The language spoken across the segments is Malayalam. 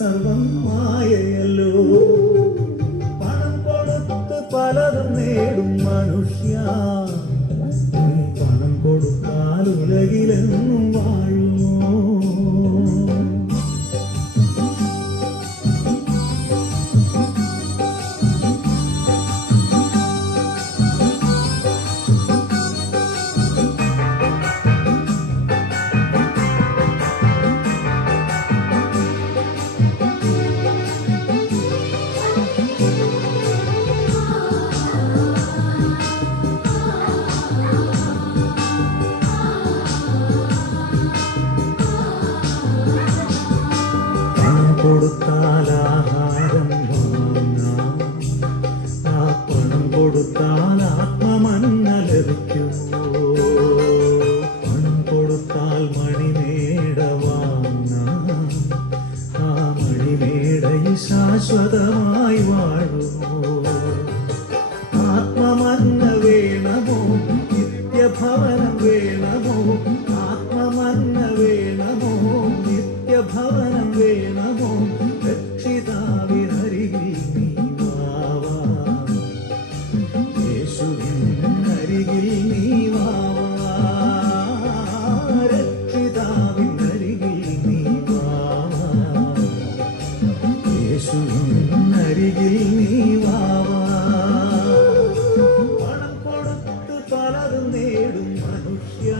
സർവം മായയല്ലോ. പണം കൊടുത്ത് പലതും നേടും മനുഷ്യ, പണം കൊടുത്താൽ ഉലകിലെന്നും വാഴുമോ? കൊടുത്താൽ ആഹാരം വാങ്ങാം, ആ പണം കൊടുത്താൽ ആത്മമന്ന ലഭിക്കുമോ? പണം കൊടുത്താൽ മണിമേട വാങ്ങാം, ആ മണിമേടയിൽ ശാശ്വതമായി വാഴുമോ? ആത്മമന്ന വേണമോ? നിത്യഭവനം വേണമോ? ആത്മമന്ന വേണമോ? നിത്യഭവനം വേണമോ? രക്ഷിതാവിനരികിൽ നീ വാവാ, യേശുവിനരികിൽ നീ വാവാ, രക്ഷിതാവിനരികിൽ നീ വാവാ, യേശുവിനരികിൽ നീ വാവാ. പണം കൊടുത്ത് പലതും നേടും മനുഷ്യ,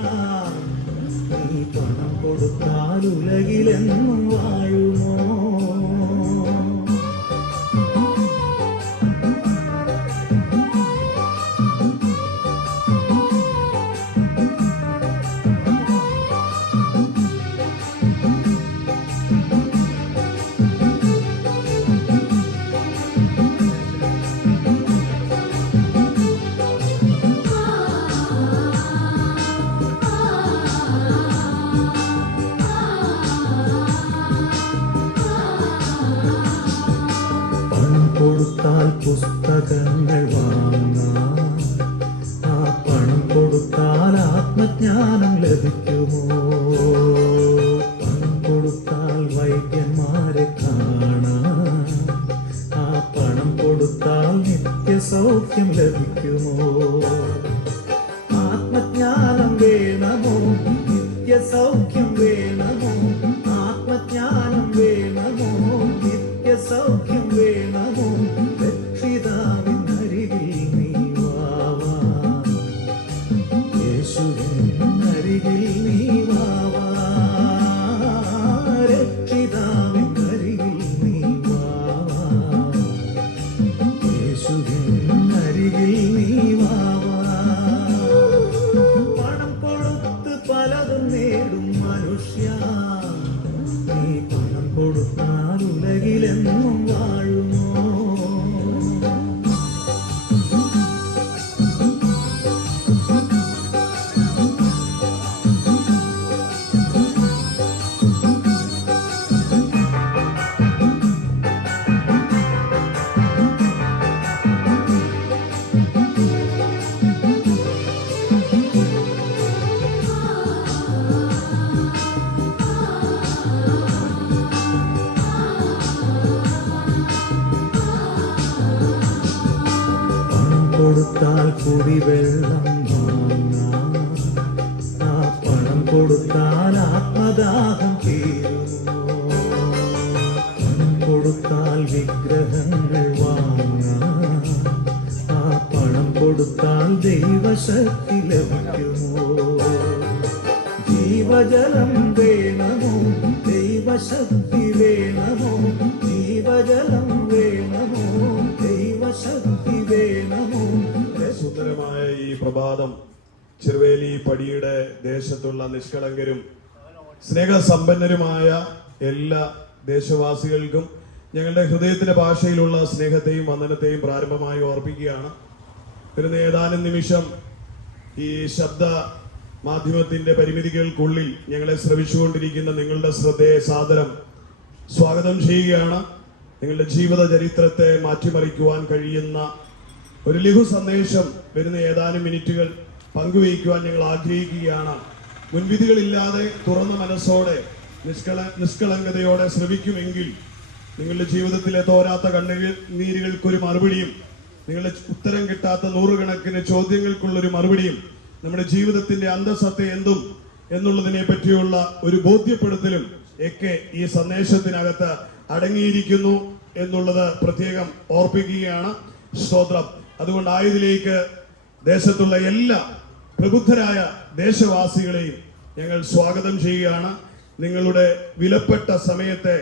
നീ പണം കൊടുത്താൽ ഉലകിലെന്നും വാഴുമോ? കൊടുത്താൽ പുസ്തകങ്ങൾ വാങ്ങാം, ആ പണം കൊടുത്താൽ ആത്മജ്ഞാനം ലഭിക്കുമോ? പണം കൊടുത്താൽ വൈദ്യന്മാരെ കാണാം, ആ പണം കൊടുത്താൽ നിത്യസൗഖ്യം ലഭിക്കുമോ? ആത്മജ്ഞാനം വേണമോ? നിത്യസൗഖ്യം വേണമോ? ആത്മജ്ഞാനം വേണമോ? നിത്യസൗഖ്യം വേണമോ? രക്ഷിതാവിനരികിൽ നീ വാവാ, യേശുവിനരികിൽ നീ വാവാ, രക്ഷിതാവിനരികിൽ നീ വാവാ, യേശുവിനരികിൽ നീ വാവാ. പണം കൊടുത്ത് പലതും നേടും മനുഷ്യ, നീ പണം കൊടുത്താൽ ഉലകിലെന്നും വാഴുമോ? കൊടുത്താൽ കുടിവെള്ളം വാങ്ങാം, ആ പണം കൊടുത്താൽ ആത്മദാഹം തീരുമോ? പണം കൊടുത്താൽ വിഗ്രഹങ്ങൾ വാങ്ങാം, ആ പണം കൊടുത്താൽ ദൈവശക്തി ലഭിക്കുമോ? ജീവജലം വേണമോ? ദൈവശക്തി വേണമോ? ജീവജലം വേണമോ? ദൈവശക്തി വേണമോ? സുന്ദരമായ ഈ പ്രഭാതം ചെറുവേലി പടിയുടെ ദേശത്തുള്ള നിഷ്കളങ്കരും സ്നേഹസമ്പന്നരുമായ എല്ലാ ദേശവാസികൾക്കും ഞങ്ങളുടെ ഹൃദയത്തിന്റെ ഭാഷയിലുള്ള സ്നേഹത്തെയും വന്ദനത്തെയും പ്രാരംഭമായി ഓർപ്പിക്കുകയാണ്. വരുന്ന ഏതാനും നിമിഷം ഈ ശബ്ദ മാധ്യമത്തിന്റെ പരിമിതികൾക്കുള്ളിൽ ഞങ്ങളെ ശ്രവിച്ചുകൊണ്ടിരിക്കുന്ന നിങ്ങളുടെ ശ്രദ്ധയെ സാദരം സ്വാഗതം ചെയ്യുകയാണ്. നിങ്ങളുടെ ജീവിത ചരിത്രത്തെ മാറ്റിമറിക്കുവാൻ കഴിയുന്ന ഒരു ലഘു സന്ദേശം വരുന്ന ഏതാനും മിനിറ്റുകൾ പങ്കുവയ്ക്കുവാൻ ഞങ്ങൾ ആഗ്രഹിക്കുകയാണ്. മുൻവിധികളില്ലാതെ തുറന്ന മനസ്സോടെ നിഷ്കളങ്കതയോടെ ശ്രവിക്കുമെങ്കിൽ നിങ്ങളുടെ ജീവിതത്തിലെ തോരാത്ത കണ്ണുനീരുകൾക്കൊരു മറുപടിയും, നിങ്ങളുടെ ഉത്തരം കിട്ടാത്ത നൂറുകണക്കിന് ചോദ്യങ്ങൾക്കുള്ളൊരു മറുപടിയും, നമ്മുടെ ജീവിതത്തിന്റെ അന്തസത്ത എന്തും എന്നുള്ളതിനെ പറ്റിയുള്ള ഒരു ബോധ്യപ്പെടുത്തലും ഒക്കെ ഈ സന്ദേശത്തിനകത്ത് അടങ്ങിയിരിക്കുന്നു എന്നുള്ളത് പ്രത്യേകം ഓർപ്പിക്കുകയാണ്. സ്തോത്രം. അതുകൊണ്ട് ആയതിലേക്ക് ദേശത്തുള്ള എല്ലാ പ്രബുദ്ധരായ ദേശവാസികളെയും ഞങ്ങൾ സ്വാഗതം ചെയ്യുകയാണ്. നിങ്ങളുടെ വിലപ്പെട്ട സമയത്തെ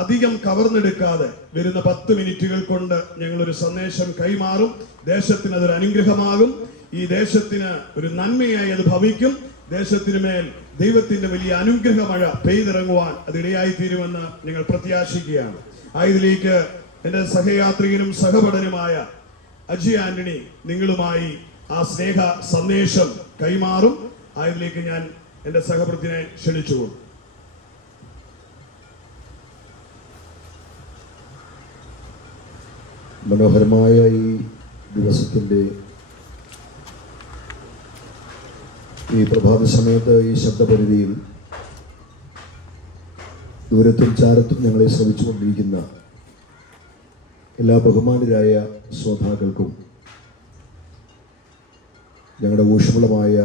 അധികം കവർന്നെടുക്കാതെ വരുന്ന 10 മിനിറ്റുകൾ കൊണ്ട് ഞങ്ങളൊരു സന്ദേശം കൈമാറും. ദേശത്തിന് അതൊരു അനുഗ്രഹമാകും. ഈ ദേശത്തിന് ഒരു നന്മയായി അത് ഭവിക്കും. ദേശത്തിന് മേൽ ദൈവത്തിന്റെ വലിയ അനുഗ്രഹ മഴ പെയ്തിറങ്ങുവാൻ അതിടയായി തീരുമെന്ന് ഞങ്ങൾ പ്രത്യാശിക്കുകയാണ്. ആയതിലേക്ക് എന്റെ സഹയാത്രികനും സഹപഠനുമായ അജി ആന്റണി നിങ്ങളുമായി ആ സ്നേഹ സന്ദേശം കൈമാറും. ആയതിലേക്ക് ഞാൻ എന്റെ സഹപ്രതിനെ ക്ഷണിച്ചുകൊള്ളു. മനോഹരമായ ഈ ദിവസത്തിൻ്റെ ഈ പ്രഭാത സമയത്ത് ഈ ശബ്ദപരിധിയിൽ ദൂരത്തും ചാരത്തും ഞങ്ങളെ ശ്രമിച്ചുകൊണ്ടിരിക്കുന്ന എല്ലാ ബഹുമാനരായ ശ്രോതാക്കൾക്കും ഞങ്ങളുടെ ഊഷ്മളമായ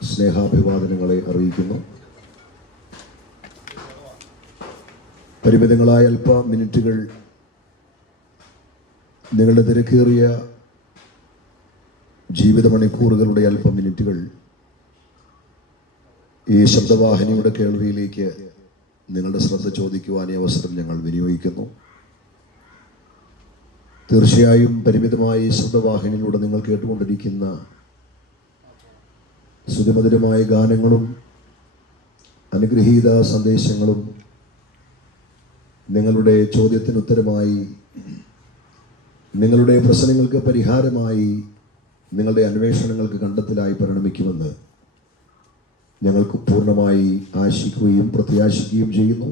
സ്നേഹാഭിവാദനങ്ങളെ അറിയിക്കുന്നു. പരിമിതങ്ങളായ അല്പ മിനിറ്റുകൾ നിങ്ങളുടെ തിരക്കേറിയ ജീവിത മണിക്കൂറുകളുടെ അല്പം മിനിറ്റുകൾ ഈ ശബ്ദവാഹിനിയുടെ കേൾവിയിലേക്ക് നിങ്ങളുടെ ശ്രദ്ധ ചോദിക്കുവാൻ ഈ അവസരം ഞങ്ങൾ വിനിയോഗിക്കുന്നു. തീർച്ചയായും പരിമിതമായ ഈ ശബ്ദവാഹിനിയിലൂടെ നിങ്ങൾ കേട്ടുകൊണ്ടിരിക്കുന്ന സുതിമധുരമായ ഗാനങ്ങളും അനുഗ്രഹീത സന്ദേശങ്ങളും നിങ്ങളുടെ ചോദ്യത്തിന് ഉത്തരമായി, നിങ്ങളുടെ പ്രശ്നങ്ങൾക്ക് പരിഹാരമായി, നിങ്ങളുടെ അന്വേഷണങ്ങൾക്ക് കണ്ടെത്തലായി പരിണമിക്കുമെന്ന് ഞങ്ങൾക്ക് പൂർണ്ണമായി ആശിക്കുകയും പ്രത്യാശിക്കുകയും ചെയ്യുന്നു.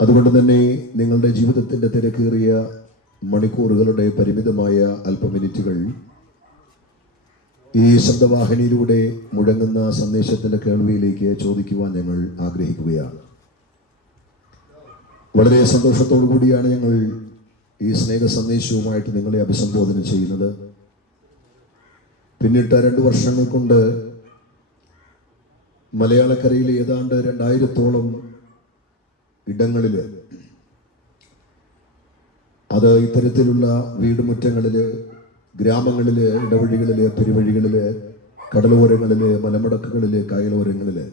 അതുകൊണ്ട് തന്നെ നിങ്ങളുടെ ജീവിതത്തിൻ്റെ തിരക്കേറിയ മണിക്കൂറുകളുടെ പരിമിതമായ അല്പമിനിറ്റുകൾ ഈ ശബ്ദവാഹിനിയിലൂടെ മുഴങ്ങുന്ന സന്ദേശത്തിൻ്റെ കേൾവിയിലേക്ക് ചോദിക്കുവാൻ ഞങ്ങൾ ആഗ്രഹിക്കുകയാണ്. വളരെ സന്തോഷത്തോടു കൂടിയാണ് ഞങ്ങൾ ഈ സ്നേഹ സന്ദേശവുമായിട്ട് നിങ്ങളെ അഭിസംബോധന ചെയ്യുന്നത്. പിന്നിട്ട 2 വർഷങ്ങൾ കൊണ്ട് മലയാളക്കരയിലെ ഏതാണ്ട് 2000-ഓളം ഇടങ്ങളിൽ അത് ഇത്തരത്തിലുള്ള വീടുമുറ്റങ്ങളില്, ഗ്രാമങ്ങളില്, ഇടവഴികളില്, പെരുവഴികളില്, കടലോരങ്ങളില്, മലമടക്കുകളില്, കായലോരങ്ങളില്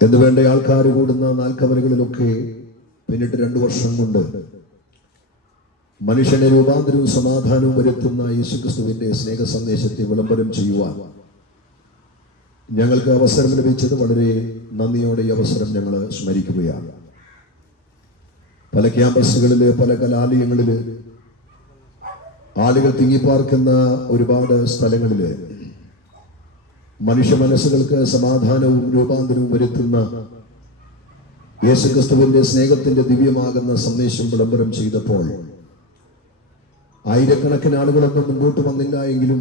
എന്നുവേണ്ട ആൾക്കാർ കൂടുന്ന നാൽക്കവലകളിലൊക്കെ പിന്നിട്ട് 2 വർഷം കൊണ്ട് മനുഷ്യനെ രൂപാന്തരവും സമാധാനവും വരുത്തുന്ന യേശുക്രിസ്തുവിന്റെ സ്നേഹ സന്ദേശത്തെ വിളംബരം ചെയ്യുവാൻ ഞങ്ങൾക്ക് അവസരം ലഭിച്ചത് വളരെ നന്ദിയോടെ ഈ അവസരം ഞങ്ങൾ സ്മരിക്കുകയാണ്. പല ക്യാമ്പസുകളില്, പല കലാലയങ്ങളില്, ആളുകൾ തിങ്ങിപ്പാർക്കുന്ന ഒരുപാട് സ്ഥലങ്ങളില് മനുഷ്യ മനസ്സുകൾക്ക് സമാധാനവും രൂപാന്തരവും വരുത്തുന്ന യേശുക്രിസ്തുവിന്റെ സ്നേഹത്തിന്റെ ദിവ്യമാകുന്ന സന്ദേശം വിളംബരം ചെയ്തപ്പോൾ ആയിരക്കണക്കിന് ആളുകളൊന്നും മുമ്പോട്ട് വന്നില്ല എങ്കിലും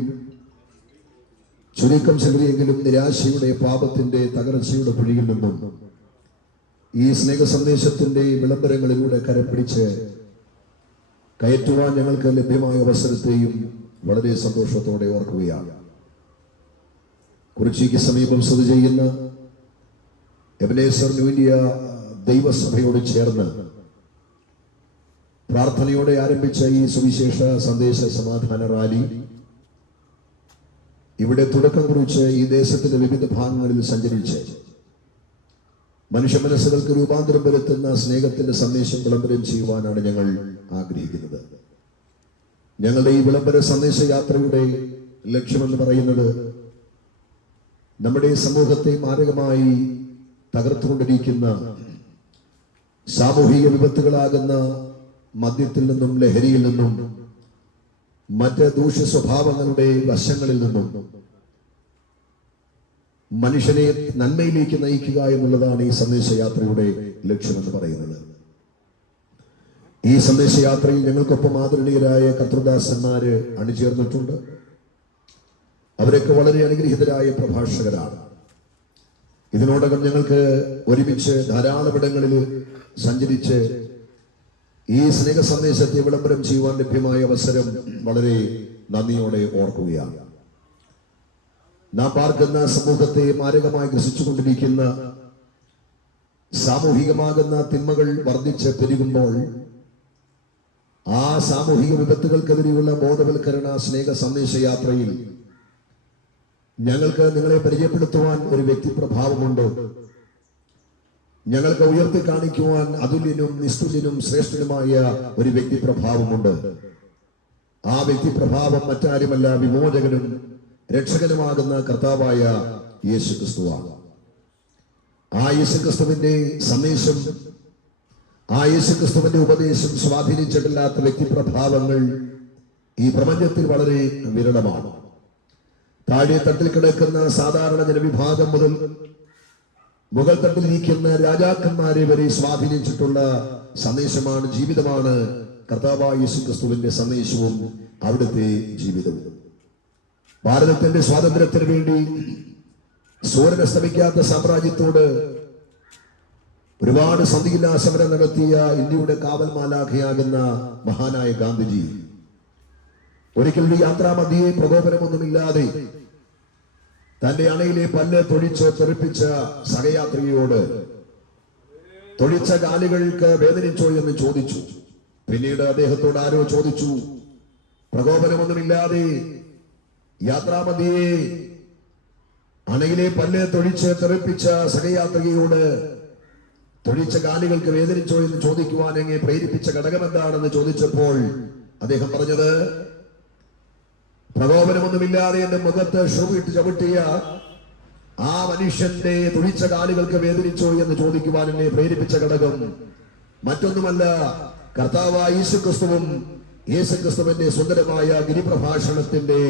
ചുരുക്കം ചിലരെങ്കിലും നിരാശയുടെ, പാപത്തിന്റെ, തകർച്ചയുടെ കുഴിയിൽ നിന്നും ഈ സ്നേഹ സന്ദേശത്തിന്റെ വിളംബരങ്ങളിലൂടെ കരപ്പിടിച്ച് കയറ്റുവാൻ ഞങ്ങൾക്ക് ലഭ്യമായ അവസരത്തെയും വളരെ സന്തോഷത്തോടെ ഓർക്കുകയാണ്. കുറിച്ചിക്ക് സമീപം സ്ഥിതി ചെയ്യുന്ന എബനേസർ ന്യൂ ഇന്ത്യ ദൈവസഭയോട് ചേർന്ന് പ്രാർത്ഥനയോടെ ആരംഭിച്ച ഈ സുവിശേഷ സന്ദേശ സമാധാന റാലി ഇവിടെ തുടക്കം കുറിച്ച് ഈ ദേശത്തിന്റെ വിവിധ ഭാഗങ്ങളിൽ സഞ്ചരിച്ച് മനുഷ്യ മനസ്സുകൾക്ക് രൂപാന്തരം വരുത്തുന്ന സ്നേഹത്തിന്റെ സന്ദേശം വിളംബരം ചെയ്യുവാനാണ് ഞങ്ങൾ ആഗ്രഹിക്കുന്നത്. ഞങ്ങളുടെ ഈ വിളംബര സന്ദേശ യാത്രയുടെ ലക്ഷ്യമെന്ന് പറയുന്നത് നമ്മുടെ സമൂഹത്തെ മാരകമായി തകർത്തുകൊണ്ടിരിക്കുന്ന സാമൂഹിക വിപത്തുകളാകുന്ന മദ്യത്തിൽ നിന്നും, ലഹരിയിൽ നിന്നും, മറ്റ് ദൂഷ്യ സ്വഭാവങ്ങളുടെ വശങ്ങളിൽ നിന്നും മനുഷ്യനെ നന്മയിലേക്ക് നയിക്കുക എന്നുള്ളതാണ് ഈ സന്ദേശയാത്രയുടെ ലക്ഷ്യമെന്ന് പറയുന്നത്. ഈ സന്ദേശയാത്രയിൽ ഞങ്ങൾക്കൊപ്പം ആദരണീയരായ കർത്തൃദാസന്മാര് അണിചേർന്നിട്ടുണ്ട്. അവരൊക്കെ വളരെ അനുഗ്രഹീതരായ പ്രഭാഷകരാണ്. ഇതിനോടകം ഞങ്ങൾക്ക് ഒരുമിച്ച് ധാരാളം ഇടങ്ങളിൽ സഞ്ചരിച്ച് ഈ സ്നേഹ സന്ദേശത്തെ വിളംബരം ചെയ്യുവാൻ ലഭ്യമായ അവസരം വളരെ നന്ദിയോടെ ഓർക്കുകയാണ്. നാം പാർക്കുന്ന സമൂഹത്തെ മാരകമായി ഗ്രസിച്ചുകൊണ്ടിരിക്കുന്ന സാമൂഹികമാകുന്ന തിന്മകൾ വർദ്ധിച്ച് പെരുകുമ്പോൾ ആ സാമൂഹിക വിപത്തുകൾക്കെതിരെയുള്ള ബോധവൽക്കരണ സ്നേഹ സന്ദേശയാത്രയിൽ ഞങ്ങൾക്ക് നിങ്ങളെ പരിചയപ്പെടുത്തുവാൻ ഒരു വ്യക്തിപ്രഭാവമുണ്ട്. ഞങ്ങൾക്ക് ഉയർത്തി കാണിക്കുവാൻ അതുല്യനും നിസ്തുല്യനും ശ്രേഷ്ഠനുമായ ഒരു വ്യക്തിപ്രഭാവമുണ്ട്. ആ വ്യക്തിപ്രഭാവം മറ്റാരുമല്ല, വിമോചകനും രക്ഷകനുമാകുന്ന കർത്താവായ യേശു ക്രിസ്തുവാണ്. ആ യേശു ക്രിസ്തുവിന്റെ സന്ദേശം, ആ യേശു ക്രിസ്തുവിന്റെ ഉപദേശം സ്വാധീനിച്ചിട്ടില്ലാത്ത വ്യക്തിപ്രഭാവങ്ങൾ ഈ പ്രപഞ്ചത്തിൽ വളരെ വിരളമാണ്. താഴെ തട്ടിൽ കിടക്കുന്ന സാധാരണ ജനവിഭാഗം മുതൽ മുകൾ തട്ടിലിരിക്കുന്ന രാജാക്കന്മാരെ വരെ സ്വാധീനിച്ചിട്ടുള്ള സന്ദേശമാണ്, ജീവിതമാണ് കർത്താവായ യേശു ക്രിസ്തുവിന്റെ സന്ദേശവും അവിടുത്തെ ജീവിതവും. ഭാരതത്തിന്റെ സ്വാതന്ത്ര്യത്തിന് വേണ്ടി സൂര്യനസ്തമിക്കാത്ത സാമ്രാജ്യത്തോട് ഒരുപാട് സന്ധിയില്ലാ സമരം നടത്തിയ ഇന്ത്യയുടെ കാവൽ മാലാഖയാകുന്ന മഹാനായ ഗാന്ധിജി ഒരിക്കൽ ഒരു യാത്രാമധ്യേ പ്രകോപനമൊന്നുമില്ലാതെ തന്റെ അണയിലെ പല്ല് തൊഴിച്ച് തെറിപ്പിച്ച സഹയാത്രികയോട് തൊഴിച്ച കാലുകൾക്ക് വേദനിച്ചോ എന്ന് ചോദിച്ചു. പിന്നീട് അദ്ദേഹത്തോട് ആരോ ചോദിച്ചു, പ്രകോപനമൊന്നുമില്ലാതെ യാത്രാമധ്യേ അണയിലെ പല്ല് തൊഴിച്ച് തെറിപ്പിച്ച സഹയാത്രികയോട് തൊഴിച്ച കാലുകൾക്ക് വേദനിച്ചോ എന്ന് ചോദിക്കുവാൻ എങ്ങനെ പ്രേരിപ്പിച്ച ഘടകം എന്താണെന്ന് ചോദിച്ചപ്പോൾ അദ്ദേഹം പറഞ്ഞത്, പ്രകോപനമൊന്നുമില്ലാതെ എന്റെ മുഖത്ത് ഷൂവിട്ട് ചവിട്ടിയ ആ മനുഷ്യന്റെ തുടിച്ച കാലുകൾക്ക് വേദനിച്ചോ എന്ന് ചോദിക്കുവാൻ എന്നെ പ്രേരിപ്പിച്ച ഘടകം മറ്റൊന്നുമല്ല, കർത്താവായ യേശുക്രിസ്തുവും യേശുക്രിസ്തുവിന്റെ സുന്ദരമായ ഗിരിപ്രഭാഷണത്തിന്റെ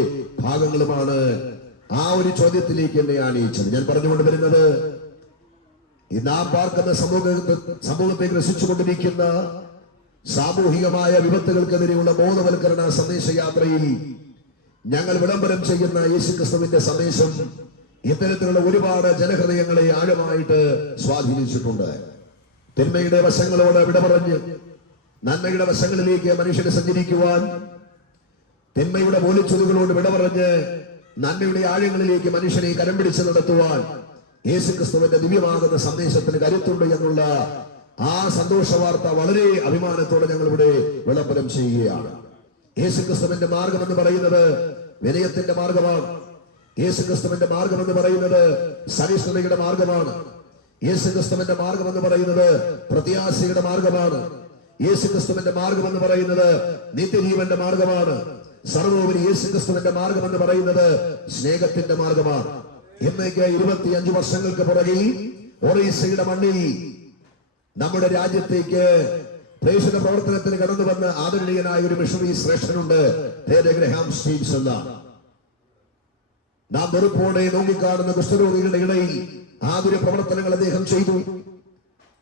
ഭാഗങ്ങളുമാണ് ആ ഒരു ചോദ്യത്തിലേക്ക് എന്നെ ആനയിച്ചത്. ഞാൻ പറഞ്ഞുകൊണ്ട് വരുന്നത്, നാം പാർക്കുന്ന സമൂഹത്തെ ഗ്രസിച്ചുകൊണ്ടിരിക്കുന്ന സാമൂഹികമായ വിപത്തുകൾക്കെതിരെയുള്ള ബോധവൽക്കരണ സന്ദേശയാത്രയിൽ ഞങ്ങൾ വിളംബരം ചെയ്യുന്ന യേശുക്രിസ്തുവിന്റെ സന്ദേശം ഇത്തരത്തിലുള്ള ഒരുപാട് ജനഹൃദയങ്ങളെ ആഴമായിട്ട് സ്വാധീനിച്ചിട്ടുണ്ട്. തിന്മയുടെ വശങ്ങളോട് വിട പറഞ്ഞ് നന്മയുടെ വശങ്ങളിലേക്ക് മനുഷ്യന് സഞ്ചരിക്കുവാൻ, തിന്മയുടെ മൂലിച്ചുതുകളോട് വിട പറഞ്ഞ് നന്മയുടെ ആഴങ്ങളിലേക്ക് മനുഷ്യനെ കരം പിടിച്ച് നടത്തുവാൻ യേശുക്രിസ്തുവിന്റെ ദിവ്യമാകുന്ന സന്ദേശത്തിന് കരുത്തുണ്ട് എന്നുള്ള ആ സന്തോഷ വാർത്ത വളരെ അഭിമാനത്തോടെ ഞങ്ങൾ ഇവിടെ വിളംബരം ചെയ്യുകയാണ്. യേശുക്രിസ്തുവിന്റെ മാർഗം എന്ന് പറയുന്നത് വിനയത്തിന്റെ മാർഗമാണ്. യേശുക്രിസ്തുവിന്റെ മാർഗം എന്ന് പറയുന്നത് സഹിഷ്ണുതയുടെ മാർഗമാണ്. യേശുക്രിസ്തുവിന്റെ മാർഗം എന്ന് പറയുന്നത് പ്രത്യാശയുടെ മാർഗമാണ്. യേശുക്രിസ്തുവിന്റെ മാർഗം എന്ന് പറയുന്നത് നിത്യജീവന്റെ മാർഗമാണ്. സർവോപരി യേശുക്രിസ്തുവിന്റെ മാർഗം എന്ന് പറയുന്നത് സ്നേഹത്തിന്റെ മാർഗമാണ്. ഇന്നേക്ക് 25 വർഷങ്ങൾക്ക് പുറകിൽ ഒറീസയുടെ മണ്ണിൽ നമ്മുടെ രാജ്യത്തേക്ക് പ്രേക്ഷിത പ്രവർത്തനത്തിന് കടന്നു വന്ന ആദരണീയനായ ഒരു മിഷണറി ശ്രേഷ്ഠനുണ്ട്, ഗ്രഹാം സ്റ്റീവ്സ് എന്ന. നാം വെറുപ്പോടെ നോക്കിക്കാണുന്ന കുഷ്ഠരോഗികളുടെ ഇടയിൽ ആതുര പ്രവർത്തനങ്ങൾ അദ്ദേഹം ചെയ്തു.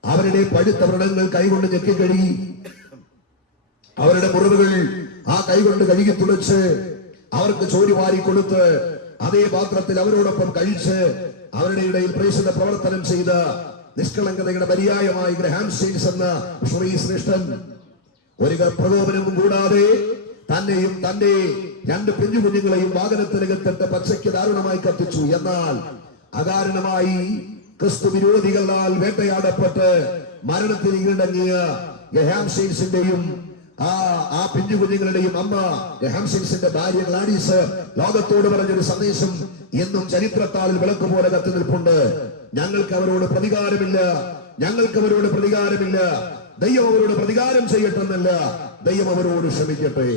അവരുടെ പഴുത്ത വ്രണങ്ങൾ കൈകൊണ്ട് ഞെക്കി കഴുകി, അവരുടെ മുറിവുകൾ ആ കൈകൊണ്ട് കഴുകി തുളച്ച് അവർക്ക് ചോരി വാരി കൊടുത്ത് അതേ പാത്രത്തിൽ അവരോടൊപ്പം കഴിച്ച് അവരുടെ ഇടയിൽ പ്രേക്ഷിത പ്രവർത്തനം ചെയ്ത നിഷ്കളങ്കതയുടെ പര്യായമായി ഗ്രഹാം സ്റ്റീവ്സ് എന്ന ശ്രേഷ്ഠൻ ഒരു പ്രകോപനവും കൂടാതെ തന്നെയും തന്റെ 2 പിഞ്ചു കുഞ്ഞുങ്ങളെയും വാഹനത്തിനകത്തിട്ട് പച്ചയ്ക്ക് ദാരുണമായി കത്തിച്ചു. എന്നാൽ അകാരണമായി ക്രിസ്തു വിരോധികളാൽ വേട്ടയാടപ്പെട്ട് മരണത്തിന് കീഴടങ്ങിയ ഗ്രഹാം സ്റ്റീവ്സിന്റെയും ആ പിഞ്ചു കുഞ്ഞുങ്ങളുടെയും അമ്മ ഗ്രഹാം സ്റ്റീവ്സിന്റെ ഭാര്യ ഗ്ലാഡീസ് ലോകത്തോട് പറഞ്ഞൊരു സന്ദേശം എന്നും ചരിത്രത്താളിൽ വിളക്ക് പോലെ കത്തി നിൽപ്പുണ്ട്. ഞങ്ങൾക്ക് അവരോട് പ്രതികാരമില്ല, ഞങ്ങൾക്ക് അവരോട് പ്രതികാരമില്ല, ദൈവം അവരോട് പ്രതികാരം ചെയ്യട്ടെന്നല്ല, ദൈവം അവരോട് ക്ഷമിക്കട്ടെ.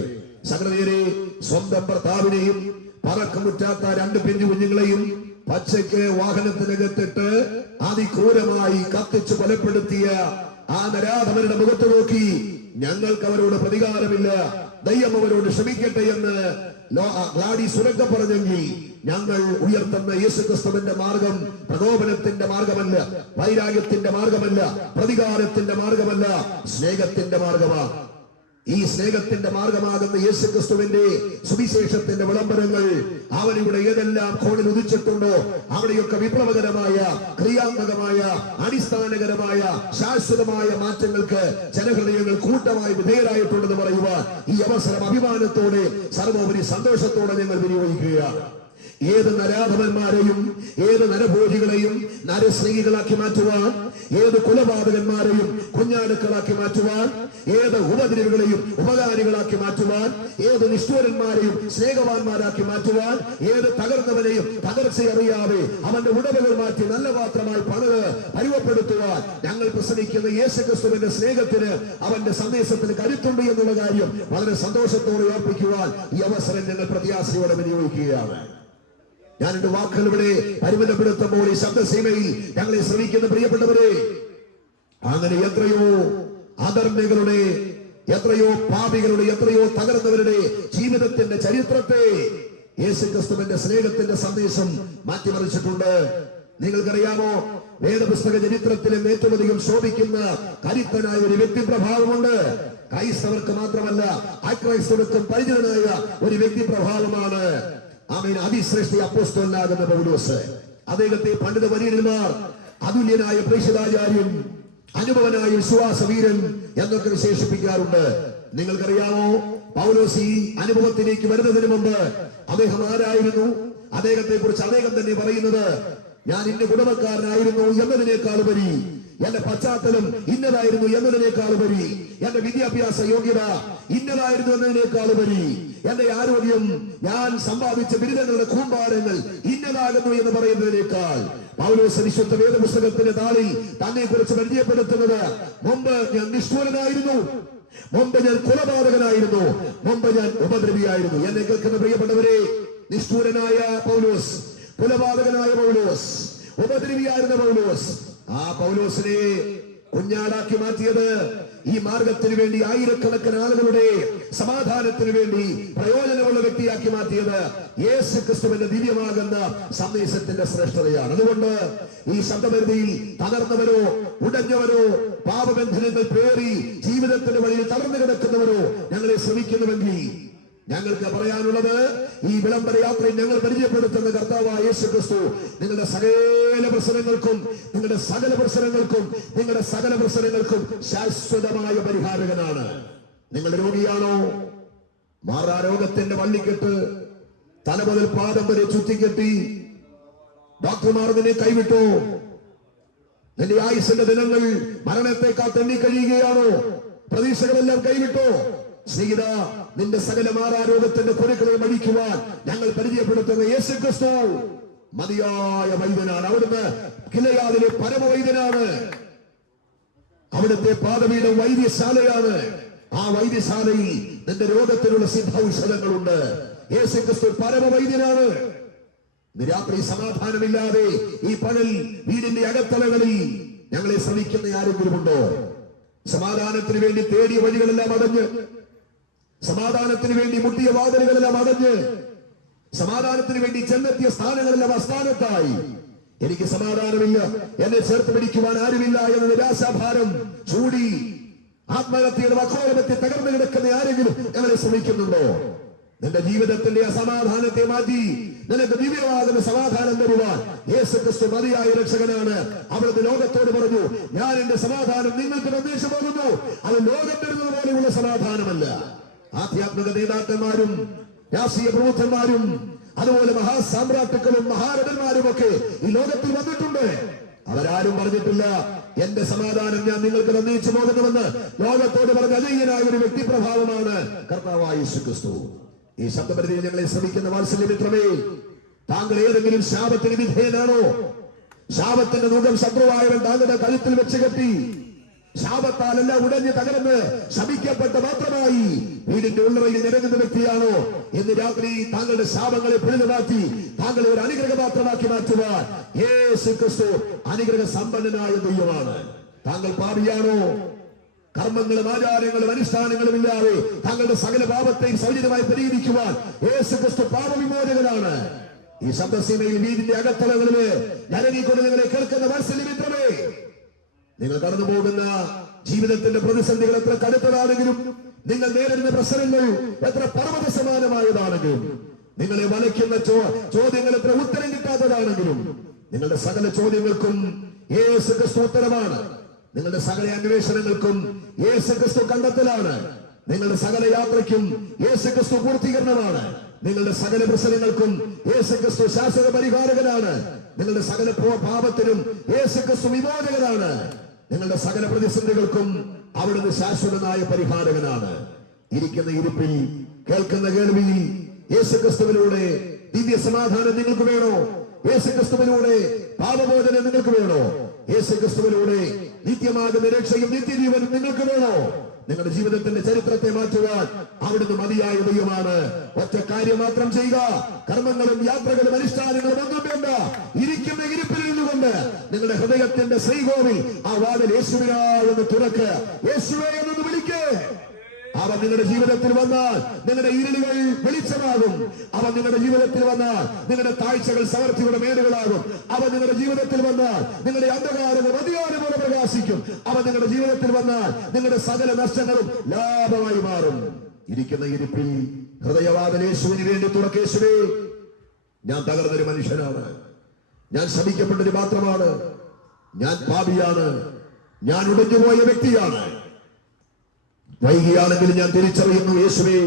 സകലരെ സ്വന്തം ഭർത്താവിനെയും പറക്കമുറ്റാത്ത 2 പിഞ്ചു കുഞ്ഞുങ്ങളെയും പച്ചയ്ക്ക് വാഹനത്തിനകത്തിട്ട് അതിക്രൂരമായി കത്തിച്ച് കൊലപ്പെടുത്തിയ ആ നരാധമരുടെ മുഖത്ത് നോക്കി ഞങ്ങൾക്ക് അവരോട് പ്രതികാരമില്ല, ദൈവം അവരോട് ക്ഷമിക്കട്ടെ എന്ന് ഗ്ലാഡീസ് ഉറക്കെ പറഞ്ഞെങ്കിൽ ഞങ്ങൾ ഉയർത്തുന്ന യേശുക്രിസ്തുവിന്റെ മാർഗം പ്രകോപനത്തിന്റെ മാർഗമല്ല, വൈരാഗ്യത്തിന്റെ മാർഗമല്ല, പ്രതികാരത്തിന്റെ മാർഗമല്ല, സ്നേഹത്തിന്റെ മാർഗമാണ്. ഈ സ്നേഹത്തിന്റെ മാർഗമാകുന്ന യേശുക്രിസ്തുവിന്റെ സുവിശേഷത്തിന്റെ വിളംബരങ്ങൾ അവനിവിടെ ഏതെല്ലാം കോണിൽ ഉദിച്ചിട്ടുണ്ടോ അവിടെയൊക്കെ വിപ്ലവകരമായ, ക്രിയാത്മകമായ, അടിസ്ഥാനകരമായ, ശാശ്വതമായ മാറ്റങ്ങൾക്ക് ജനഹൃദയങ്ങൾ കൂട്ടമായി വിധേയരായിട്ടുണ്ടെന്ന് പറയുവാൻ ഈ അവസരം അഭിമാനത്തോടെ, സർവോപരി സന്തോഷത്തോടെ ഞങ്ങൾ വിനിയോഗിക്കുകയാണ്. ഏത് നരാധമന്മാരെയും ഏത് നരഭോജികളെയും നരസ്നേഹികളാക്കി മാറ്റുവാൻ, ഏത് കുലപാതകന്മാരെയും കുഞ്ഞാടുക്കളാക്കി മാറ്റുവാൻ, ഏത് ഉപദ്രവികളെയും ഉപകാരികളാക്കി മാറ്റുവാൻ, ഏത് നിഷ്ഠൂരന്മാരെയും സ്നേഹവാന്മാരാക്കി മാറ്റുവാൻ, ഏത് തകർന്നവനെയും തകർച്ചയറിയാതെ അവന്റെ ഉടമകൾ മാറ്റി നല്ല പാത്രമായി പണിത് പരുവപ്പെടുത്തുവാൻ ഞങ്ങൾ പ്രസംഗിക്കുന്ന യേശുക്രിസ്തുവിന്റെ സ്നേഹത്തിന്, അവന്റെ സന്ദേശത്തിന് കരുത്തുണ്ട് എന്നുള്ള കാര്യം വളരെ സന്തോഷത്തോടെ ഓർപ്പിക്കുവാൻ ഈ അവസരം ഞങ്ങൾ പ്രത്യാശയോടെ വിനിയോഗിക്കുകയാണ്. ഞാൻ എന്റെ വാക്കുകൾ ഇവിടെ പരിമിതപ്പെടുത്തുമ്പോൾ ഈ ശബ്ദസീമയിൽ ഞങ്ങളെ ശ്രമിക്കുന്ന പ്രിയപ്പെട്ടവരെ, അങ്ങനെ എത്രയോ അധർമ്മികളുടെ, എത്രയോ പാപികളുടെ, എത്രയോ തകർന്നവരുടെ ജീവിതത്തിന്റെ ചരിത്രത്തെ യേശുക്രിസ്തുവിന്റെ സ്നേഹത്തിന്റെ സന്ദേശം മാറ്റിമറിച്ചിട്ടുണ്ട്. നിങ്ങൾക്കറിയാമോ, വേദപുസ്തക ചരിത്രത്തിലും ഏറ്റവും അധികം ശോഭിക്കുന്ന കരുത്തനായ ഒരു വ്യക്തിപ്രഭാവമുണ്ട്. ക്രൈസ്തവർക്ക് മാത്രമല്ല, അക്രൈസ്തവർക്കും പരിചിതനായ ഒരു വ്യക്തിപ്രഭാവമാണ് ആമേൻ അതിശ്രേഷ്ഠ അപ്പോസ്തലനാകുന്ന പൗലോസ്. അദ്ദേഹത്തെ പണ്ഡിത വര്യന്മാർ അതുല്യനായ പ്രേക്ഷിതാചാര്യൻ, അനുഭവനായ വിശ്വാസവീരൻ എന്നൊക്കെ വിശേഷിപ്പിക്കാറുണ്ട്. നിങ്ങൾക്കറിയാമോ, പൗലോസ് ഈ അനുഭവത്തിലേക്ക് വരുന്നതിന് മുമ്പ് അദ്ദേഹം ആരായിരുന്നു? അദ്ദേഹത്തെ കുറിച്ച് അദ്ദേഹം തന്നെ പറയുന്നത്, ഞാൻ ഇന്ന കുടുംബക്കാരനായിരുന്നു എന്നതിനേക്കാൾ ഉപരി, എന്റെ പശ്ചാത്തലം ഇന്നതായിരുന്നു എന്നതിനേക്കാൾ ഉപരി, എന്റെ വിദ്യാഭ്യാസ യോഗ്യത ഇന്നതായിരുന്നു എന്നതിനേക്കാൾ ഉപരി, എന്റെ ആരോഗ്യം, ഞാൻ സമ്പാദിച്ച ബിരുദങ്ങളുടെ കൂമ്പാരങ്ങൾ ഇന്നതാകുന്നു എന്ന് പറയുന്നതിനേക്കാൾ പൗലോസ് വിശുദ്ധ വേദപുസ്തകത്തിന്റെ താളിൽ തന്നെ കുറിച്ച് പരിചയപ്പെടുത്തുന്നത്, മുമ്പ് ഞാൻ നിഷ്ഠൂരനായിരുന്നു, മുമ്പ് ഞാൻ കൊലപാതകനായിരുന്നു, മുമ്പ് ഞാൻ ഉപദ്രവിയായിരുന്നു. എന്നെ കേൾക്കുന്ന പ്രിയപ്പെട്ടവരെ, നിഷ്ഠൂരനായ പൗലോസ്, കൊലപാതകനായ പൗലോസ്, ഉപദ്രവിയായിരുന്ന പൗലോസ്, ആ പൗലോസിനെ കുഞ്ഞാടാക്കി മാറ്റിയത്, ഈ മാർഗത്തിന് വേണ്ടി ആയിരക്കണക്കിന് ആളുകളുടെ സമാധാനത്തിന് വേണ്ടി പ്രയോജനമുള്ള വ്യക്തിയാക്കി മാറ്റിയത് യേശുക്രിസ്തുവിന്റെ ദിവ്യമാകുന്ന സന്ദേശത്തിന്റെ ശ്രേഷ്ഠതയാണ്. അതുകൊണ്ട് ഈ ശബ്ദപരിധിയിൽ തകർന്നവരോ ഉടഞ്ഞവരോ പാപബന്ധനങ്ങൾ പേറി ജീവിതത്തിന്റെ വഴിയിൽ തളർന്നു കിടക്കുന്നവരോ ഞങ്ങളെ ശ്രമിക്കുന്നുവെങ്കിൽ ഞങ്ങൾക്ക് പറയാനുള്ളത്, ഈ വിളംബര യാത്രയിൽ ഞങ്ങൾ പരിചയപ്പെടുത്തുന്ന കർത്താവായ യേശുക്രിസ്തു നിങ്ങളുടെ സകല പ്രശ്നങ്ങൾക്കും, നിങ്ങളുടെ സകല പ്രശ്നങ്ങൾക്കും, നിങ്ങളുടെ സകല പ്രശ്നങ്ങൾക്കും ശാശ്വതമായ പരിഹാരകനാണ്. നിങ്ങൾ രോഗിയാണോ? മാറാ രോഗത്തിന്റെ വള്ളിക്കെട്ട് തല മുതൽ പാദം വരെ ചുറ്റിക്കെട്ടി ഡോക്ടർമാർ നിന്നെ കൈവിട്ടോ? നിന്റെ ആയുസിന്റെ ദിനങ്ങൾ മരണത്തെക്കാൾ തെന്നിക്കഴിയുകയാണോ? പ്രതീക്ഷകളെല്ലാം കൈവിട്ടോ? സ്നേഹിത, നിന്റെ സകല മാറാരോഗത്തിന്റെ കുരുക്കളെ മടിക്കുവാൻ ഞങ്ങൾ പരിചയപ്പെടുത്തുന്ന യേശുക്രിസ്തു മതിയായ വൈദ്യനാണ്. അവിടുന്ന് ഗിലെയാദിലെ പരമവൈദ്യനാണ്. അവിടുത്തെ പാദപീഠം വൈദ്യശാലയാണ്. ആ വൈദ്യശാലയിൽ നിന്റെ രോഗത്തിനുള്ള സിദ്ധൌഷധങ്ങളുണ്ട്. യേശുക്രിസ്തു പരമവൈദ്യനാണ്. രാത്രി സമാധാനമില്ലാതെ ഈ പകൽ വീടിന്റെ അകത്തളകളിൽ ഞങ്ങളെ ശ്രമിക്കുന്ന ആരെങ്കിലുമുണ്ടോ? സമാധാനത്തിന് വേണ്ടി തേടിയ വഴികളെല്ലാം അടഞ്ഞ്, സമാധാനത്തിന് വേണ്ടി മുട്ടിയ വാതിലുകളെല്ലാം അടഞ്ഞ്, സമാധാനത്തിന് വേണ്ടി ചെന്നെത്തിയ സ്ഥാനങ്ങളെല്ലാം അസ്ഥാനത്തായി, എനിക്ക് സമാധാനമില്ല, എന്നെ ചേർത്ത് പിടിക്കുവാൻ ആരുമില്ല എന്ന നിരാശാഭാരം ചൂടി ആത്മഹത്യയുടെ വക്കോലമെത്തി തകർന്നു കിടക്കുന്ന ആരെങ്കിലും ഞങ്ങളെ ശ്രമിക്കുന്നുണ്ടോ? നിന്റെ ജീവിതത്തിന്റെ അസമാധാനത്തെ മാറ്റി നിനക്ക് ദിവ്യമാകുന്ന സമാധാനം തരുവാൻ യേശുക്രിസ്തു മതിയായ രക്ഷകനാണ്. അവിടുന്ന് ലോകത്തോട് പറഞ്ഞു, ഞാൻ എന്റെ സമാധാനം നിങ്ങൾക്ക് നിർദ്ദേശിച്ചു പോകുന്നു, അത് ലോകം തരുന്നത് പോലെയുള്ള സമാധാനമല്ല. ആധ്യാത്മിക നേതാക്കന്മാരും രാഷ്ട്രീയ പ്രമുഖന്മാരും അതുപോലെ മഹാസാമ്രാട്ടുക്കളും മഹാരഥന്മാരും ഒക്കെ ഈ ലോകത്തിൽ വന്നിട്ടുണ്ട്. അവരാരും പറഞ്ഞിട്ടില്ല, എന്റെ സമാധാനം ഞാൻ നിങ്ങൾക്ക് നിർദ്ദേശിച്ചു പോകുന്നുവെന്ന്. ലോകത്തോട് പറഞ്ഞ അജയ്യനായ ഒരു വ്യക്തിപ്രഭാവമാണ് കർത്താവായ യേശുക്രിസ്തു. ഈ ശബ്ദപരിധിയിൽ ഞങ്ങളെ ശ്രമിക്കുന്ന വാത്സല്യമിത്രമേ, താങ്കൾ ഏതെങ്കിലും ശാപത്തിന് വിധേയനാണോ? ശാപത്തിന്റെ മുഖം ശത്രുവായവൻ താങ്കളുടെ കഴുത്തിൽ വെച്ച് കെട്ടി ശാപത്താലെല്ലാം ഉടഞ്ഞ് തകർന്ന് ശപിക്കപ്പെട്ട് മാത്രമായി വീടിന്റെ ഉള്ളറയിൽ നിരങ്ങുന്ന വ്യക്തിയാണോ? ഇന്ന് രാത്രി താങ്കളുടെ ശാപങ്ങളെ പിഴുതുമാറ്റി താങ്കളെ ഒരു അനുഗ്രഹപാത്രമാക്കി മാറ്റുവാൻ യേശുക്രിസ്തു അനുഗ്രഹ സമ്പന്നനായ ദൈവമാണ്. താങ്കൾ പാപിയാണോ? കർമ്മങ്ങളും ആചാരങ്ങളും അനുഷ്ഠാനങ്ങളും ഇല്ലാതെ താങ്കളുടെ സകല പാപത്തെയും സൗജന്യമായി പരിഹരിക്കുവാൻ യേശുക്രിസ്തു പാപവിമോചകനാണ്. ഈ ശബ്ദസീമയിൽ വീടിന്റെ അകത്തളങ്ങളില് ഞരങ്ങിക്കൊണ്ട് നിങ്ങളെ കേൾക്കുന്ന വാത്സല്യമിത്രമേ, നിങ്ങൾ കടന്നു പോകുന്ന ജീവിതത്തിന്റെ പ്രതിസന്ധികൾ എത്ര കടുത്തതാണെങ്കിലും നിങ്ങൾ നേരിടുന്ന പ്രശ്നങ്ങൾ എത്ര പർവ്വത സമാനമായതാണെങ്കിലും, നിങ്ങളെ വലയ്ക്കുന്ന ചോദ്യങ്ങൾ എത്ര ഉത്തരം കിട്ടാത്തതാണെങ്കിലും, നിങ്ങളുടെ സകല ചോദ്യങ്ങൾക്കും യേശു ക്രിസ്തു ഉത്തരമാണ്. നിങ്ങളുടെ സകല അന്വേഷണങ്ങൾക്കും യേശു ക്രിസ്തു കണ്ടെത്തലാണ്. നിങ്ങളുടെ സകല യാത്രയ്ക്കും യേശു ക്രിസ്തു പൂർത്തീകരണമാണ്. നിങ്ങളുടെ സകല പ്രശ്നങ്ങൾക്കും യേശു ക്രിസ്തു ശാശ്വത പരിഹാരകനാണ്. നിങ്ങളുടെ സകല പാപത്തിനും യേശു ക്രിസ്തു വിമോചകനാണ്. നിങ്ങളുടെ സകല പ്രതിസന്ധികൾക്കും അവിടുന്ന് ശാശ്വതനായ പരിഹാരകനാണ്. ഇരിക്കുന്ന ഇരിപ്പിൽ, കേൾക്കുന്ന കേൾവിയിൽ യേശു ക്രിസ്തുവിലൂടെ ദിവ്യ സമാധാനം നിങ്ങൾക്ക് വേണോ? യേശു ക്രിസ്തുവിലൂടെ പാപമോചനം നിങ്ങൾക്ക് വേണോ? യേശു ക്രിസ്തുവിലൂടെ നിത്യമാകുന്ന രക്ഷയും നിത്യജീവനും നിങ്ങൾക്ക് വേണോ? നിങ്ങളുടെ ജീവിതത്തിന്റെ ചരിത്രത്തെ മാറ്റുവാൻ അവിടുന്ന് മതിയായ ദൈവമാണ്. ഒറ്റ കാര്യം മാത്രം ചെയ്യുക. കർമ്മങ്ങളും യാത്രകളും അനുഷ്ഠാനങ്ങളും ഒന്നും വേണ്ട. ഇരിക്കുന്ന ഇരിപ്പിൽ നിന്നുകൊണ്ട് നിങ്ങളുടെ ഹൃദയത്തിന്റെ ശ്രീകോവിൽ ആ വാതിൽ യേശുവിനായെന്ന് തുറക്ക്, യേശുവേ എന്നൊന്ന് വിളിക്ക്. അവൻ നിങ്ങളുടെ ജീവിതത്തിൽ വന്നാൽ നിങ്ങളുടെ ഇരുളുകൾ വെളിച്ചമാകും. അവൻ നിങ്ങളുടെ ജീവിതത്തിൽ വന്നാൽ നിങ്ങളുടെ താഴ്ചകൾ സമൃദ്ധിയുടെ മേടുകളാകും. അവൻ നിങ്ങളുടെ ജീവിതത്തിൽ വന്നാൽ നിങ്ങളുടെ അന്ധകാരങ്ങൾ മതിയായ പോലെ പ്രകാശിക്കും. അവൻ നിങ്ങളുടെ ജീവിതത്തിൽ വന്നാൽ നിങ്ങളുടെ സകല നഷ്ടങ്ങളും ലാഭമായി മാറും. ഇരിക്കുന്ന ഇരിപ്പിൽ ഹൃദയവാദന യേശുവിന് വേണ്ടി തുറക്ക്. യേശുവേ, ഞാൻ തകർന്നൊരു മനുഷ്യനാണ്, ഞാൻ ശപിക്കപ്പെട്ടൊരു പാത്രമാണ്, ഞാൻ പാപിയാണ്, ഞാൻ ഉടഞ്ഞുപോയ വ്യക്തിയാണ്. വൈകിയാണെങ്കിൽ ഞാൻ തിരിച്ചറിയുന്നു യേശുവേ,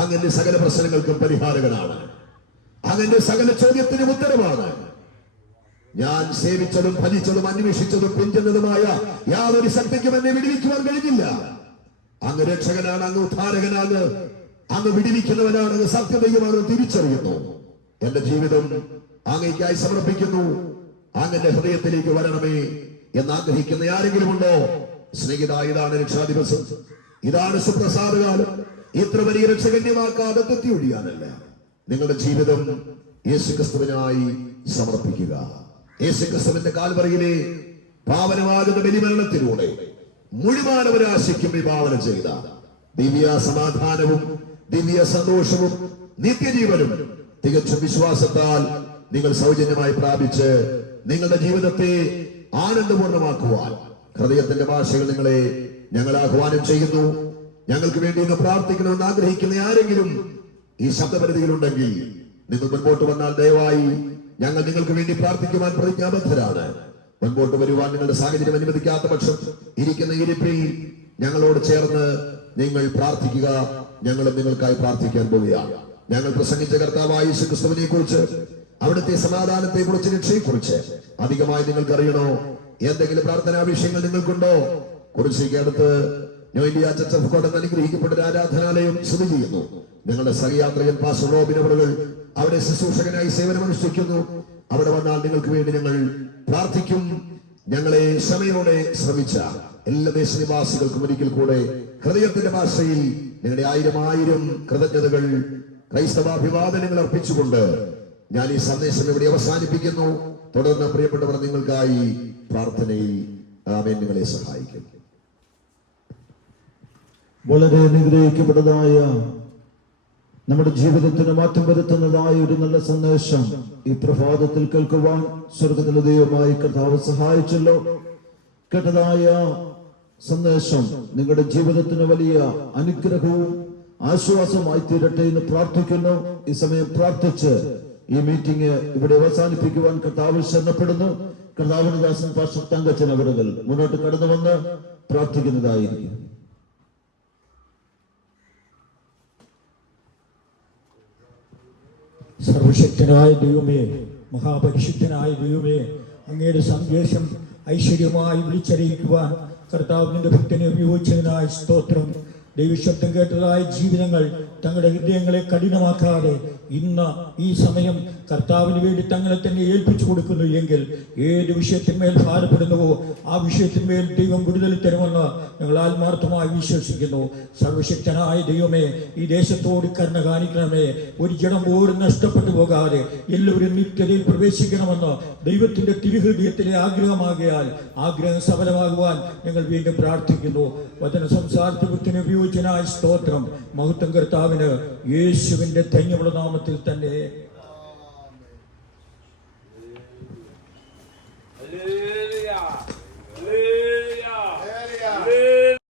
അങ്ങന്റെ സകല പ്രശ്നങ്ങൾക്കും പരിഹാരകനാണ്. അങ്ങന്റെ സകല ചോദ്യത്തിനും ഉത്തരമാണ്. ഞാൻ സേവിച്ചതും ഭജിച്ചതും അന്വേഷിച്ചതും പിഞ്ചെന്നതുമായ യാതൊരു ശക്തിക്കും എന്നെ വിടുവിക്കുവാൻ കഴിഞ്ഞില്ല. അങ്ങ് രക്ഷകനാണ്, അങ്ങ് ഉദ്ധാരകനാണ്, അങ്ങ് വിടുവിക്കുന്നവനാണ്, അങ്ങ് സത്യദൈവമാണ് തിരിച്ചറിയുന്നു. എന്റെ ജീവിതം അങ്ങേക്കായി സമർപ്പിക്കുന്നു. അങ്ങന്റെ ഹൃദയത്തിലേക്ക് വരണമേ എന്ന് ആഗ്രഹിക്കുന്ന ആരെങ്കിലും ഉണ്ടോ? സ്നേഹിത, ഇതാണ് രക്ഷാദിവസം, ഇതാണ് സുപ്രസാദകാലം. ഇത്ര വലിയ രക്ഷകന്യമാക്കാതെ തെറ്റി ഒഴിയാനല്ല. നിങ്ങളുടെ ജീവിതം യേശുക്രിസ്തുവിനായി സമർപ്പിക്കുക. യേശുക്രിസ്തുവിന്റെ കാൽവറിയിലെ പാവനമാകുന്ന ബലിമരണത്തിലൂടെ മുഴുവനവരാശിക്കും വിഭാവനം ചെയ്ത ദിവ്യ സമാധാനവും ദിവ്യ സന്തോഷവും നിത്യജീവനും തികച്ചും വിശ്വാസത്താൽ നിങ്ങൾ സൗജന്യമായി പ്രാപിച്ച് നിങ്ങളുടെ ജീവിതത്തെ ആനന്ദപൂർണമാക്കുവാൻ ഹൃദയത്തിന്റെ ഭാഷകൾ നിങ്ങളെ ഞങ്ങൾ ആഹ്വാനം ചെയ്യുന്നു. ഞങ്ങൾക്ക് വേണ്ടി ഇന്ന് പ്രാർത്ഥിക്കണമെന്ന് ആഗ്രഹിക്കുന്ന ആരെങ്കിലും ഈ ശബ്ദപരിധിയിലുണ്ടെങ്കിൽ നിങ്ങൾ മുൻപോട്ട് വന്നാൽ ദയവായി ഞങ്ങൾ നിങ്ങൾക്ക് വേണ്ടി പ്രാർത്ഥിക്കുവാൻ പ്രതിജ്ഞാബദ്ധരാണ്. മുൻപോട്ട് വരുവാൻ നിങ്ങളുടെ സാഹചര്യം അനുവദിക്കാത്ത പക്ഷം ഇരിക്കുന്ന ഇരിപ്പിൽ ഞങ്ങളോട് ചേർന്ന് നിങ്ങൾ പ്രാർത്ഥിക്കുക. ഞങ്ങളും നിങ്ങൾക്കായി പ്രാർത്ഥിക്കാൻ പോവുകയാണ്. ഞങ്ങൾ പ്രസംഗിച്ച കർത്താവായ യേശു ക്രിസ്തുവിനെ കുറിച്ച്, അവിടുത്തെ സമാധാനത്തെ കുറിച്ച്, രക്ഷയെക്കുറിച്ച് അധികമായി നിങ്ങൾക്ക് അറിയണോ? എന്തെങ്കിലും പ്രാർത്ഥനാ വിഷയങ്ങൾ നിങ്ങൾക്കുണ്ടോ? കുറിശ്ശിക്ക് അടുത്ത് new India church of God എന്ന അനുഗ്രഹിക്കപ്പെട്ട ഒരു ആരാധനാലയം സ്ഥിതി ചെയ്യുന്നു. നിങ്ങളുടെ സഹയാത്രികൻ പാസ്റ്റർ റോബിൻ അവറുകൾ അവിടെ ശുശ്രൂഷകനായി സേവനമനുഷ്ഠിക്കുന്നു. അവിടെ വന്നാൽ നിങ്ങൾക്ക് വേണ്ടി ഞങ്ങൾ പ്രാർത്ഥിക്കും. ഞങ്ങളെ ക്ഷമയോടെ ശ്രമിച്ച എല്ലാ ദേശനിവാസികൾക്കും ഒരിക്കൽ കൂടെ ഹൃദയത്തിന്റെ ഭാഷയിൽ നിങ്ങളുടെ ആയിരം കൃതജ്ഞതകൾ, ക്രൈസ്തവാഭിവാദനങ്ങൾ അർപ്പിച്ചുകൊണ്ട് ഞാൻ ഈ സന്ദേശം ഇവിടെ അവസാനിപ്പിക്കുന്നു. തുടർന്ന് പ്രിയപ്പെട്ടവർ നിങ്ങൾക്കായി പ്രാർത്ഥനയിൽ ആമേൻ നിങ്ങളെ സഹായിക്കും. വളരെ അനുഗ്രഹിക്കപ്പെട്ടതായ നമ്മുടെ ജീവിതത്തിന് മാറ്റം വരുത്തുന്നതായ ഒരു നല്ല സന്ദേശം ഈ പ്രഭാതത്തിൽ കേൾക്കുവാൻ സ്വർഗ്ഗത്തിലെ ദൈവമായി കർത്താവ് സഹായിച്ചല്ലോ. കേട്ടതായ സന്ദേശം നിങ്ങളുടെ ജീവിതത്തിന് വലിയ അനുഗ്രഹവും ആശ്വാസമായി തീരട്ടെ എന്ന് പ്രാർത്ഥിക്കുന്നു. ഈ സമയം പ്രാർത്ഥിച്ച് ഈ മീറ്റിംഗ് ഇവിടെ അവസാനിപ്പിക്കുവാൻ കർത്താവ് ശരണപ്പെടുന്നു. കർത്താവിന്റെ ദാസൻ പാസ്റ്റർ തങ്കച്ചൻ അവരുകൾ മുന്നോട്ട് കടന്നു വന്ന് പ്രാർത്ഥിക്കുന്നതായിരിക്കും. സർവശക്തനായ ദൈവമേ, മഹാപരിശുദ്ധനായ ദൈവമേ, അങ്ങയുടെ സന്ദേശം ഐശ്വര്യമായി വിളിച്ചറിയിക്കുവാൻ കർത്താവിന്റെ ഭക്തനെ ഉപയോഗിച്ചതിനായി സ്തോത്രം. ദൈവശബ്ദം കേട്ടതായ ജീവിതങ്ങൾ തങ്ങളുടെ ഹൃദയങ്ങളെ കഠിനമാക്കാതെ ഇന്ന് ഈ സമയം കർത്താവിന് വേണ്ടി തങ്ങളെ തന്നെ ഏൽപ്പിച്ചു കൊടുക്കുന്നു എങ്കിൽ ഏത് വിഷയത്തിന്മേൽ ഭാരപ്പെടുന്നുവോ ആ വിഷയത്തിന്മേൽ ദൈവം വിടുതൽ തരുമെന്ന് ഞങ്ങൾ ആത്മാർത്ഥമായി വിശ്വസിക്കുന്നു. സർവശക്തനായ ദൈവമേ, ഈ ദേശത്തോട് കരുണ കാണിക്കണമേ. ഒരു ജനം പോലും നഷ്ടപ്പെട്ടു പോകാതെ എല്ലാവരും നിത്യതയിൽ പ്രവേശിക്കണമെന്ന് ദൈവത്തിന്റെ തിരുഹൃദയത്തിലെ ആഗ്രഹമാകിയാൽ ആഗ്രഹം സഫലമാകുവാൻ ഞങ്ങൾ വീണ്ടും പ്രാർത്ഥിക്കുന്നു. വചന സംസാരത്തിന് ഉപയോഗിച്ചതിനായി സ്തോത്രം. മഹത്വം കർത്താവിന് യേശുവിന്റെ ധന്യമുള്ള നാമത്തിൽ തന്നെ.